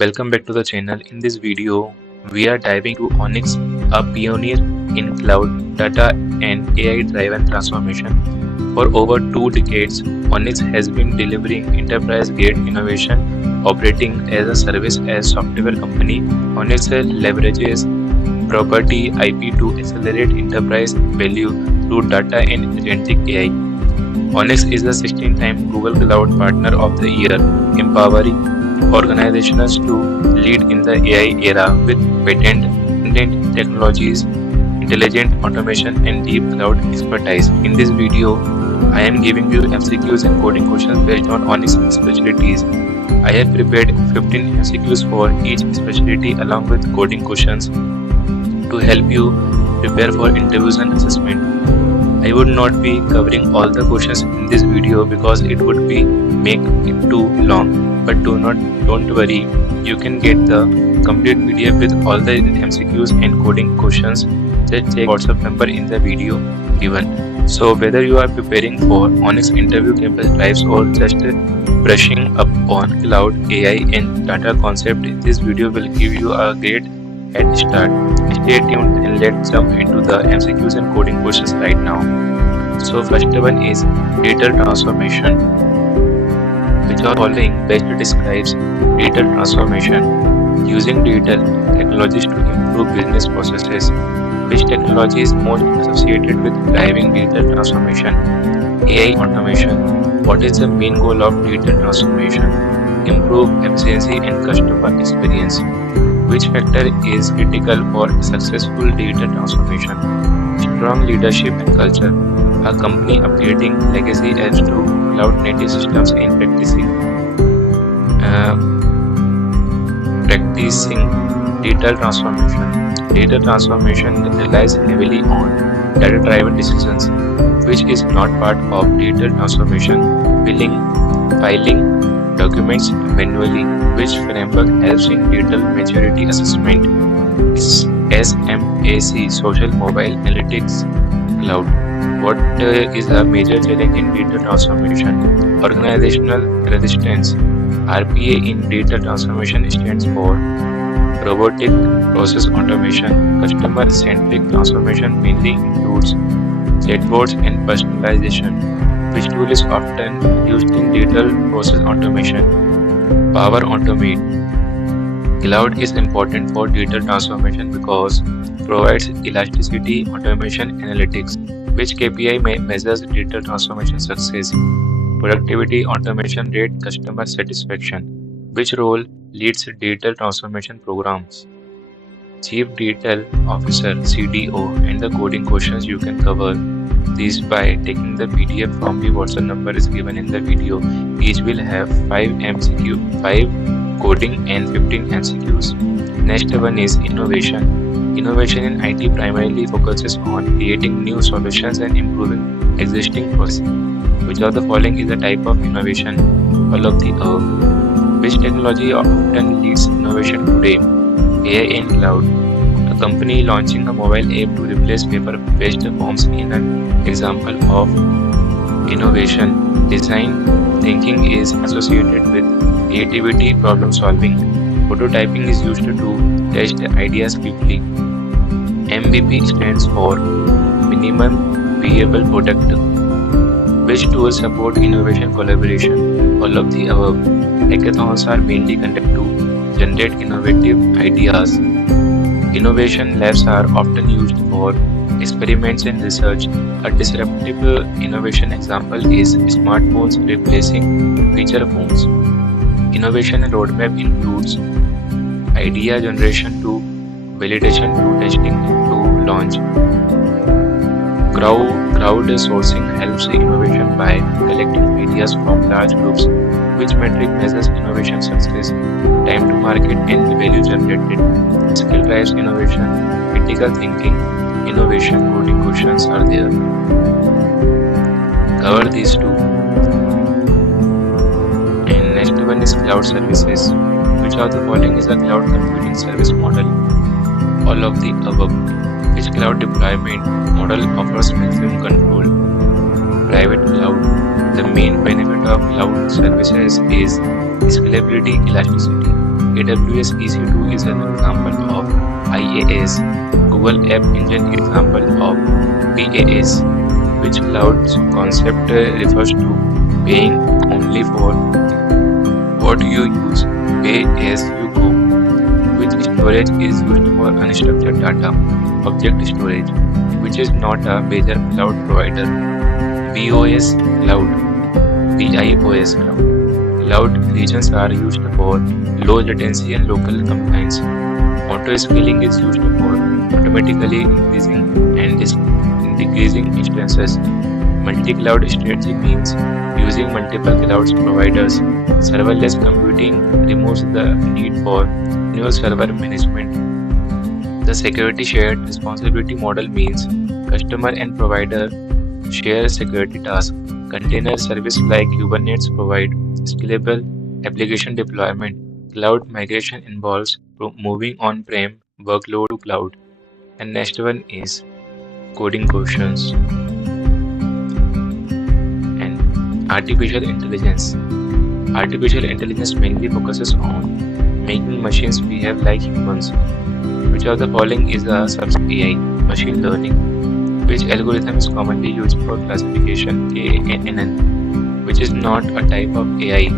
Welcome back to the channel. In this video, we are diving to Onix, a pioneer in cloud, data and AI-driven transformation. For over 2 decades, Onix has been delivering enterprise-grade innovation, operating as a service as software company. Onix leverages property IP to accelerate enterprise value through data and agentic AI. Onix is the 16th-time Google Cloud Partner of the Year, empowering organizations to lead in the AI era with patented technologies, intelligent automation, and deep cloud expertise. In this video, I am giving you MCQs and coding questions based on Onix specialties. I have prepared 15 MCQs for each specialty along with coding questions to help you prepare for interviews and assessment. I would not be covering all the questions in this video because it would make it too long. But don't worry, you can get the complete PDF with all the MCQs and coding questions. Just check WhatsApp number in the video given. So whether you are preparing for Onix interview campus drives or just brushing up on cloud, AI and data concept, this video will give you a great head start. Stay tuned and let's jump into the MCQs and coding questions right now. So first one is digital transformation. Which are following best describes digital transformation? Using digital technologies to improve business processes. Which technology is most associated with driving digital transformation? AI automation. What is the main goal of digital transformation? Improve efficiency and customer experience. Which factor is critical for successful digital transformation? Strong leadership and culture. A company upgrading legacy apps to cloud-native systems and practicing digital transformation. Digital transformation relies heavily on data-driven decisions, which is not part of digital transformation. Filing documents manually, which framework helps in digital maturity assessment. SMAC, social mobile analytics cloud. What is a major challenge in digital transformation? Organizational resistance. RPA in digital transformation stands for robotic process automation. Customer-centric transformation mainly includes chatbots and personalization. Which tool is often used in digital process automation? Power Automate. Cloud is important for digital transformation because provides elasticity, automation, analytics. Which KPI measures digital transformation success? Productivity, automation rate, customer satisfaction. Which role leads digital transformation programs? Chief Digital Officer CDO. And the coding questions you can cover these by taking the PDF from the WhatsApp number is given in the video. Each will have 5 MCQ, 5 coding and 15 MCQs. Next one is innovation. Innovation in IT primarily focuses on creating new solutions and improving existing processes. Which of the following is a type of innovation? All of the above. Which technology often leads innovation today? AI and cloud. A company launching a mobile app to replace paper-based forms in an example of innovation. Design thinking is associated with creativity, problem solving. Prototyping is used to test ideas quickly. MVP stands for minimum viable product. Which tools support innovation collaboration? All of the above. Hackathons are mainly conducted to generate innovative ideas. Innovation labs are often used for experiments and research. A disruptive innovation example is smartphones replacing feature phones. Innovation roadmap includes idea generation to validation to testing to launch. Crowdsourcing helps innovation by collecting ideas from large groups. Which metric measures innovation success? Time to market and value generated. Skill drives innovation. Critical thinking, innovation, coding questions are there. Cover these two. And next one is cloud services. Which of the following is a cloud computing service model? All of the above. Which cloud deployment model offers maximum control? Private cloud. The main benefit of cloud services is scalability, elasticity. AWS EC2 is an example of IaaS. Google App Engine is example of PaaS. Which cloud concept refers to paying only for what you use, pay as you go. Which storage is used for unstructured data, object storage, which is not a major cloud provider. VOS cloud, VIOS cloud. Cloud regions are used for low latency and local compliance. Auto scaling is used for automatically increasing and decreasing instances. Multi-cloud strategy means using multiple cloud providers. Serverless computing removes the need for new server management. The security shared responsibility model means customer and provider share security tasks. Container service like Kubernetes provide scalable application deployment. Cloud migration involves moving on-prem workload to cloud. And next one is coding questions and artificial intelligence. Artificial intelligence mainly focuses on making machines behave like humans. Which of the following is a subset of AI? Machine learning. Which algorithm is commonly used for classification? KNN. Which is not a type of AI?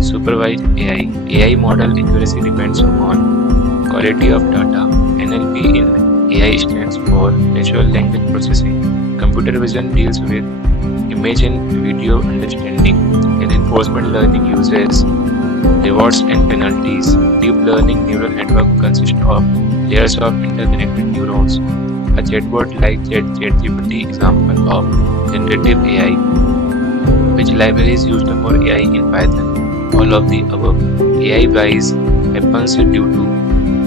Supervised AI. AI model accuracy depends on quality of data. NLP in AI stands for natural language processing. Computer vision deals with image and video understanding. Reinforcement learning uses rewards and penalties. Deep learning neural network consists of layers of interconnected neurons. A chatbot like ChatGPT example of generative AI. Which library is used for AI in Python? All of the above. AI bias happens due to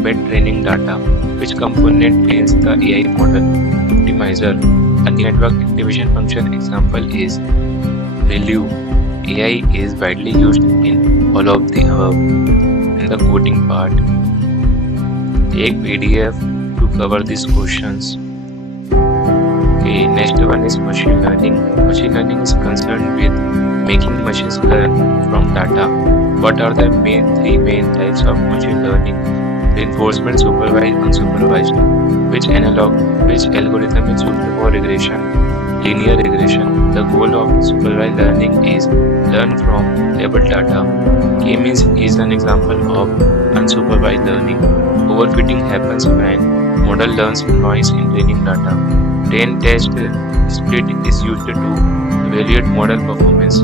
bad training data. Which component trains the AI model? Optimizer. A network activation function example is ReLU. AI is widely used in all of the above. In the coding part, take PDF to cover these questions. Okay, next one is machine learning. Machine learning is concerned with making machines learn from data. What are the three main types of machine learning? Reinforcement, supervised, unsupervised. Which algorithm is used for regression? Linear regression. The goal of supervised learning is learn from labeled data. K-means is an example of unsupervised learning. Overfitting happens when model learns noise in training data. Train test split is used to evaluate model performance.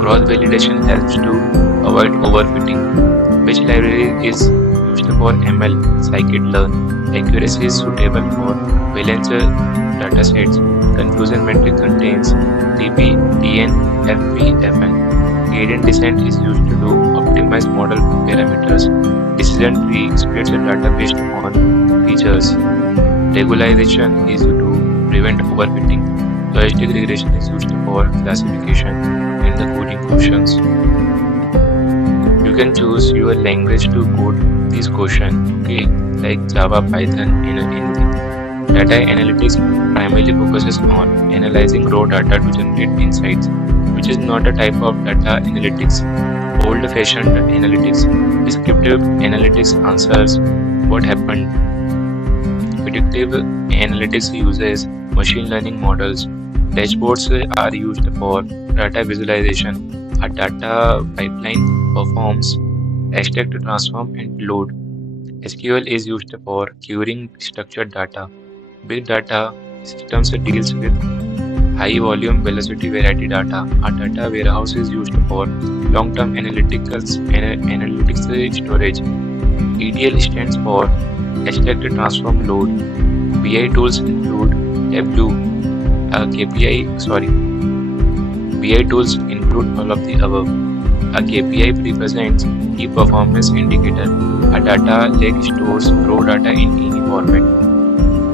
Cross-validation helps to avoid overfitting. Which library is used for ML? Scikit-learn. Accuracy is suitable for balanced datasets. Confusion metric contains TP, TN, FP, FN. Gradient descent is used to optimize model parameters. Decision tree splits the data based on features. Regularization is to prevent overfitting. Logistic regression is used for classification and the coding questions. You can choose your language to code this question, okay, like Java, Python, and anything. Data analytics primarily focuses on analyzing raw data to generate insights, which is not a type of data analytics. Old-fashioned analytics, descriptive analytics answers what happened. Predictive analytics uses machine learning models. Dashboards are used for data visualization. A data pipeline performs extract, transform, and load. SQL is used for querying structured data. Big data systems deals with high volume velocity variety data. A data warehouse is used for long-term analytics storage. ETL stands for extract, transform, load. BI tools include Tableau. BI tools include all of the above. A KPI represents key performance indicator. A data lake stores raw data in any format.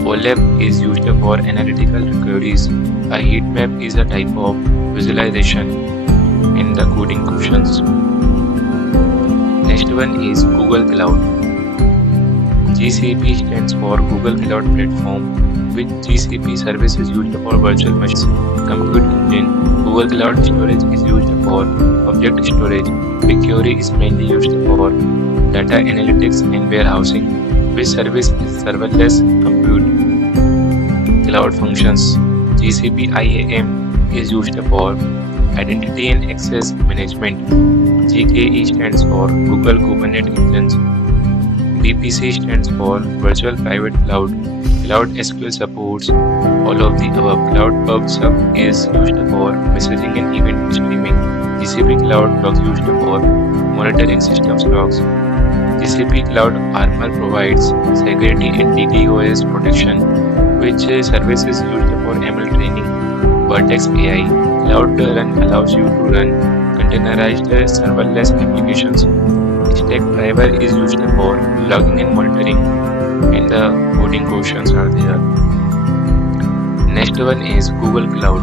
OLAP is used for analytical queries. A heat map is a type of visualization in the coding questions. Next one is Google Cloud. GCP stands for Google Cloud Platform. Which GCP service is used for virtual machines? Compute engine. Google Cloud Storage is used for object storage. BigQuery is mainly used for data analytics and warehousing, which service is serverless compute. Cloud functions. GCP IAM is used for identity and access management. GKE stands for Google Kubernetes Engines. VPC stands for Virtual Private Cloud. Cloud SQL supports all of the above. Cloud Pub Sub is used for messaging and event streaming. GCP Cloud Logs used for monitoring systems logs. GCP Cloud Armor provides security and DDoS protection, which service is used for ML training. Vertex AI Cloud Run allows you to run containerized serverless applications. Stack driver is used for logging and monitoring, and the coding questions are there. Next one is Google Cloud.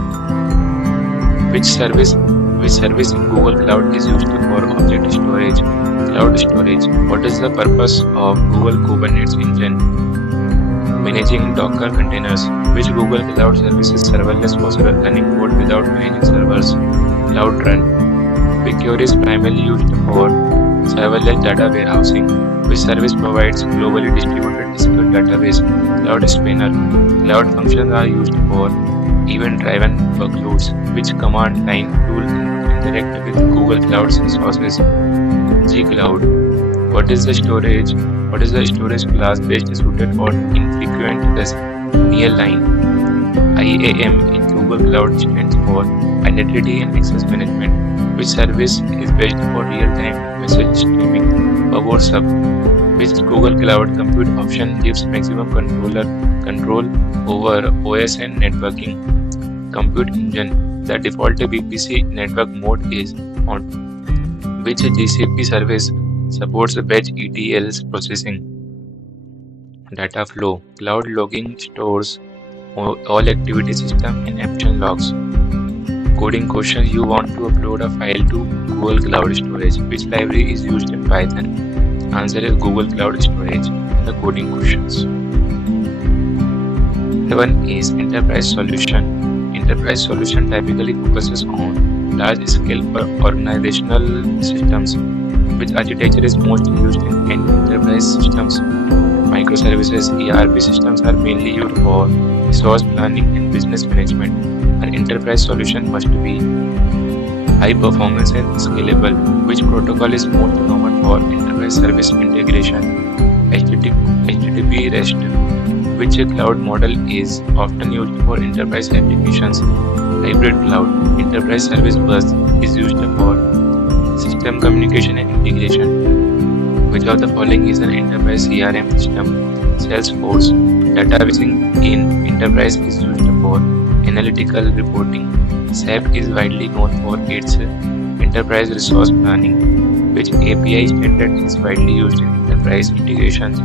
Which service in Google Cloud is used for object storage, cloud storage? What is the purpose of Google Kubernetes Engine? Managing Docker containers. Which Google Cloud service is serverless for running code without managing servers? Cloud Run. Picure is primarily used for serverless data warehousing. Which service provides globally distributed SQL database? Cloud Spanner. Cloud functions are used for event-driven workloads. Which command line tool interact with Google Cloud's resources? G-Cloud. What is the storage class best suited for infrequent nearline? IAM in Google Cloud stands for Identity and Access Management. Which service is best for real-time message streaming? PowerSub. Which Google Cloud Compute option gives maximum control over OS and networking? Compute Engine. The default VPC network mode is on. Which GCP service supports batch ETL's processing? Data flow. Cloud logging stores all activity system and action logs. Coding questions. You want to upload a file to Google Cloud Storage. Which library is used in Python? Answer is Google Cloud Storage. The coding questions. The one is Enterprise Solution. Enterprise Solution typically focuses on large-scale organizational systems. Which architecture is most used in enterprise systems? Microservices. ERP systems are mainly used for resource planning and business management. An enterprise solution must be high performance and scalable. Which protocol is most common for enterprise service integration? HTTP REST. Which cloud model is often used for enterprise applications? Hybrid cloud. Enterprise service bus is used for system communication and integration. Which of the following is an enterprise CRM system? Salesforce. Databasing in enterprise is used for analytical reporting. SAP is widely known for its enterprise resource planning. Which API standard is widely used in enterprise integrations?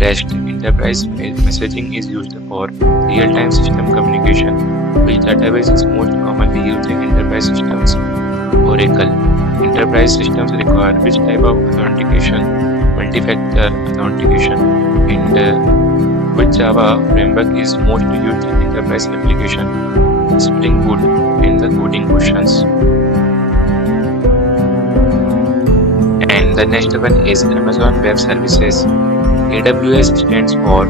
REST. Enterprise messaging is used for real-time system communication. Which database is most commonly used in enterprise systems? Oracle. Enterprise systems require which type of authentication? Multi-factor authentication. And which Java framework is most used in enterprise application? Spring Boot. In the coding questions. And the next one is Amazon Web Services. AWS stands for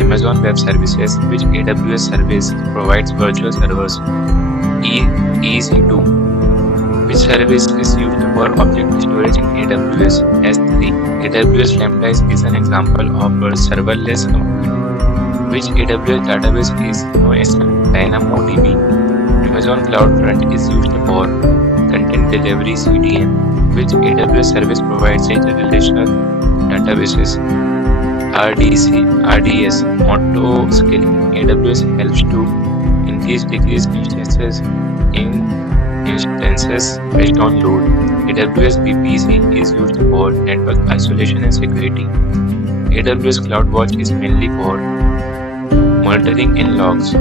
Amazon Web Services. Which AWS service provides virtual servers? EC2. Which service is used for object storage in AWS? S3. AWS Lambda is an example of a serverless compute. Which AWS database is known as DynamoDB? Amazon CloudFront is used for content delivery CDN. Which AWS service provides interrelational databases? RDS. Auto scaling. AWS helps to decrease instances based on load. AWS VPC is used for network isolation and security. AWS CloudWatch is mainly for monitoring and logs.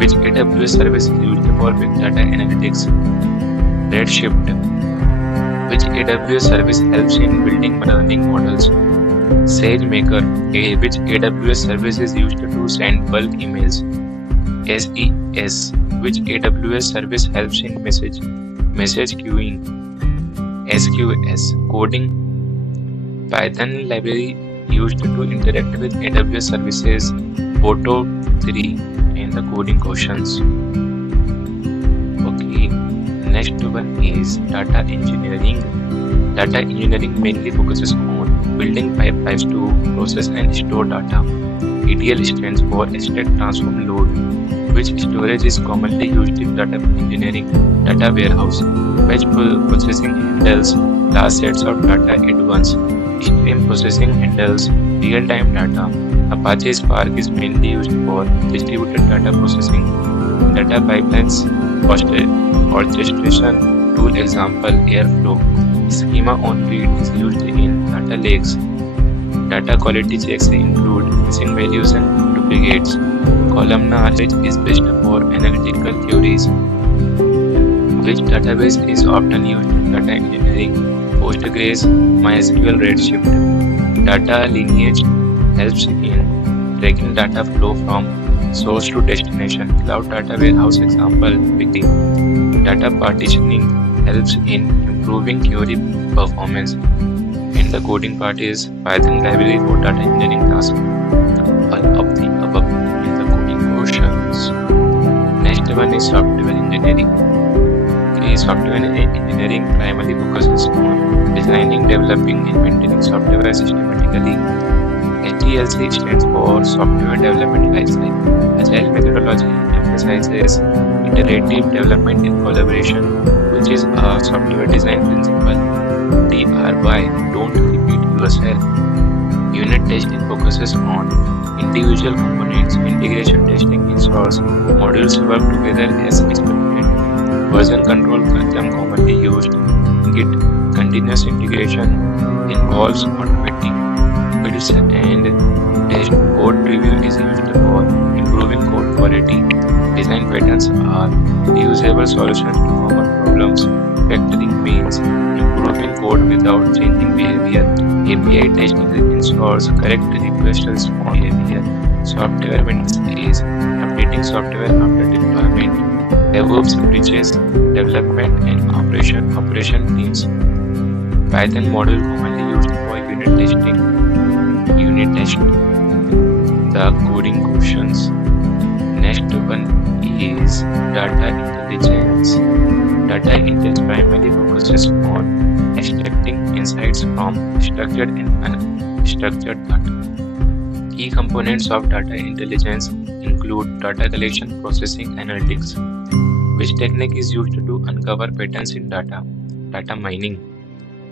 Which AWS service is used for big data analytics? Redshift. Which AWS service helps in building learning models? SageMaker. Which AWS service is used to send bulk emails? SES. Which AWS service helps in message queuing? SQS. Coding Python library used to interact with AWS services, Photo 3, and the coding questions. Okay, next one is data engineering. Data engineering mainly focuses on building pipelines to process and store data. ETL stands for Extract Transform Load, which storage is commonly used in data engineering. Data warehouse, batch processing handles large sets of data at once. Stream processing handles real-time data. Apache Spark is mainly used for distributed data processing. Data pipelines orchestration tool example Airflow. Schema on read is used in data lakes. Data quality checks include missing values and duplicates. Columnar is best for analytical queries. Which database is often used in data engineering? Postgres, MySQL, Redshift. Data lineage helps in tracking data flow from source to destination. Cloud data warehouse example Wiki. Data partitioning helps in improving query performance. And the coding part is Python library for data engineering tasks. All of the above is the coding questions. Next one is software engineering. Software engineering primarily focuses on designing, developing, and maintaining software systematically. SDLC stands for Software Development Lifecycle. Agile methodology emphasizes iterative development and collaboration, which is a software design principle. DRY, don't repeat yourself. Unit testing focuses on individual components. Integration testing ensures modules work together as expected. Version control term commonly used. Git continuous integration involves automating builds and test. Code review is used for improving code quality. Design patterns are reusable solutions to common problems. Factoring means improving code without changing behavior. API testing ensures correct request response behavior. Software maintenance is updating software after deployment. DevOps bridges development and operation teams. Python model commonly used for unit testing. The coding questions. Next one is data intelligence. Data intelligence primarily focuses on extracting insights from structured and unstructured data. Key components of data intelligence include data collection, processing, analytics. Which technique is used to uncover patterns in data? Data mining.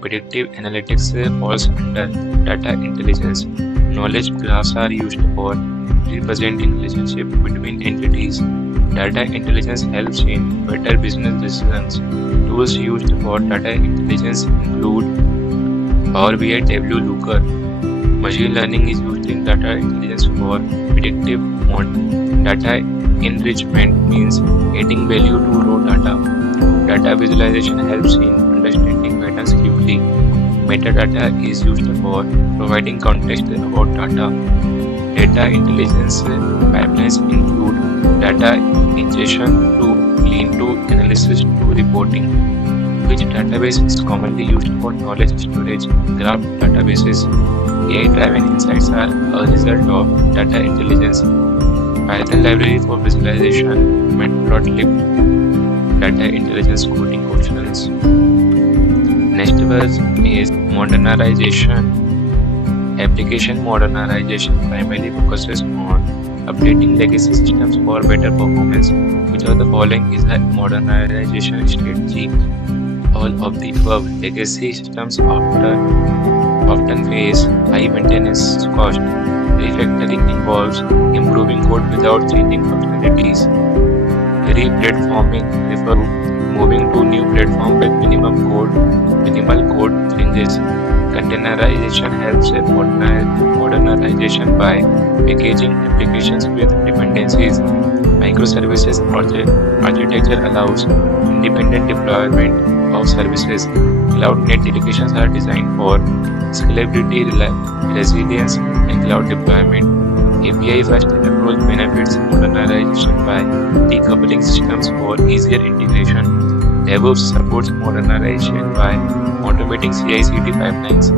Predictive analytics falls under data intelligence. Knowledge graphs are used for representing relationships between entities. Data intelligence helps in better business decisions. Tools used for data intelligence include Power BI, Tableau, Looker. Machine learning is used in data intelligence for predictive data enrichment means adding value to raw data. Data visualization helps in understanding patterns quickly. Metadata is used for providing context about data. Data intelligence pipelines include data ingestion to clean to analysis to reporting. Which database is commonly used for knowledge storage? Graph databases. AI-driven insights are a result of data intelligence. Python library for visualization. Matplotlib. Data intelligence coding questions. Next one is modernization. Application modernization primarily focuses on updating legacy systems for better performance. Which of the following is a modernization strategy? All of the above. Legacy systems often face high maintenance cost. Refactoring involves improving code without changing functionalities. Re-platforming refers to moving to new platform with minimal code changes. Containerization helps in modernization by packaging applications with dependencies. Microservices architecture allows independent deployment of services. Cloud-native applications are designed for scalability, resilience, and cloud deployment. API-first approach benefits modernization by decoupling systems for easier integration. DevOps supports modernization by automating CI/CD pipelines.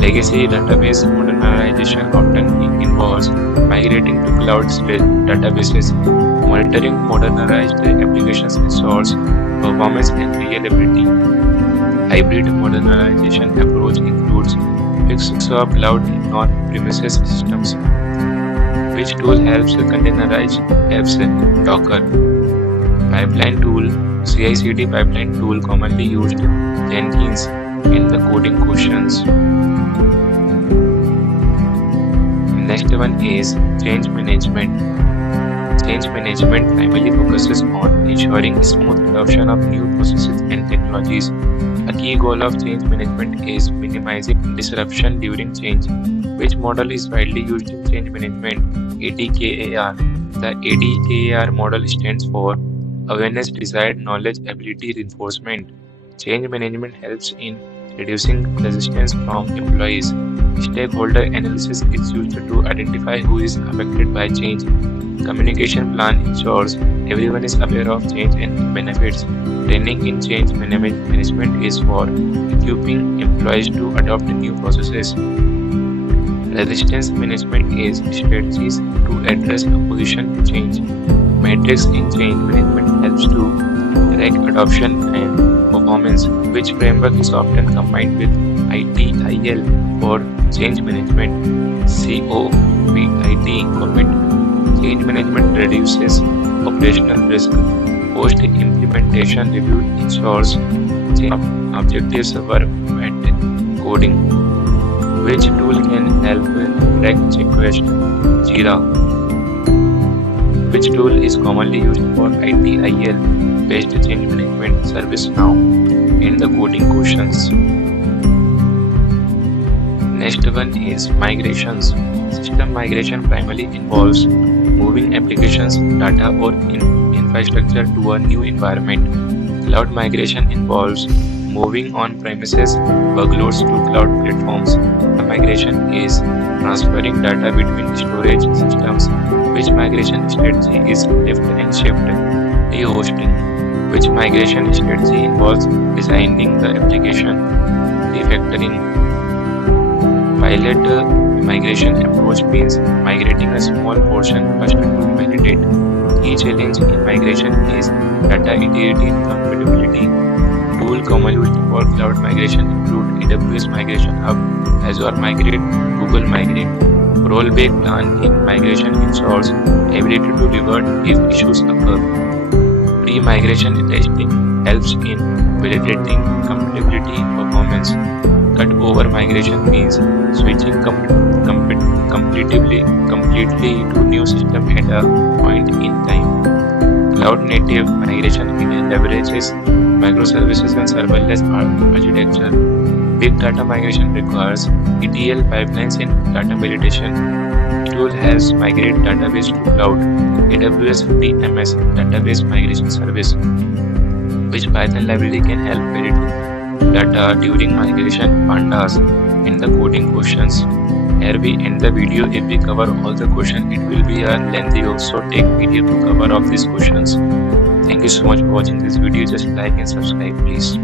Legacy database modernization often involves migrating to cloud-based databases. Monitoring modernized applications ensures performance and reliability. Hybrid modernization approach includes mix of cloud and on-premises systems. Which tool helps containerize apps? Docker. Pipeline tool, CI/CD pipeline tool commonly used, Jenkins in the coding questions. Next one is change management. Change management primarily focuses on ensuring smooth adoption of new processes and technologies. A key goal of change management is minimizing disruption during change. Which model is widely used in change management? ADKAR. The ADKAR model stands for Awareness, Desired, Knowledge, Ability, Reinforcement. Change management helps in reducing resistance from employees. Stakeholder analysis is used to identify who is affected by change. Communication plan ensures everyone is aware of change and benefits. Training in change management is for equipping employees to adopt new processes. Resistance management is strategies to address opposition to change. Metrics in change management helps to track adoption and performance. Which framework is often combined with ITIL for change management? COPIT. Change management reduces operational risk. Post-implementation review ensures change objectives were met. Coding. Which tool can help track change request? Jira. Which tool is commonly used for ITIL-based change management? ServiceNow in the coding questions. Next one is migrations. System migration primarily involves moving applications, data, or infrastructure to a new environment. Cloud migration involves moving on-premises workloads to cloud platforms. The migration is transferring data between storage systems. Which migration strategy is lift and shift? Rehosting. Which migration strategy involves designing the application? Refactoring. Pilot migration approach means migrating a small portion first to validate. Key challenge in migration is data integrity and compatibility. Tool commonly used for cloud migration include AWS Migration Hub, Azure Migrate, Google Migrate. Rollback plan in migration ensures ability to revert if issues occur. Pre-migration testing helps in validating compatibility performance. Cut over migration means switching completely to new system at a point in time. Cloud native migration leverages microservices and serverless architecture. Big data migration requires ETL pipelines and data validation. Tool helps migrate database to cloud. AWS DMS database migration service. Which Python library can help validate data during migration? Pandas in the coding questions. Here we end the video. If we cover all the questions, it will be a lengthy, so take video to cover of these questions. Thank you so much for watching this video. Just like and subscribe please.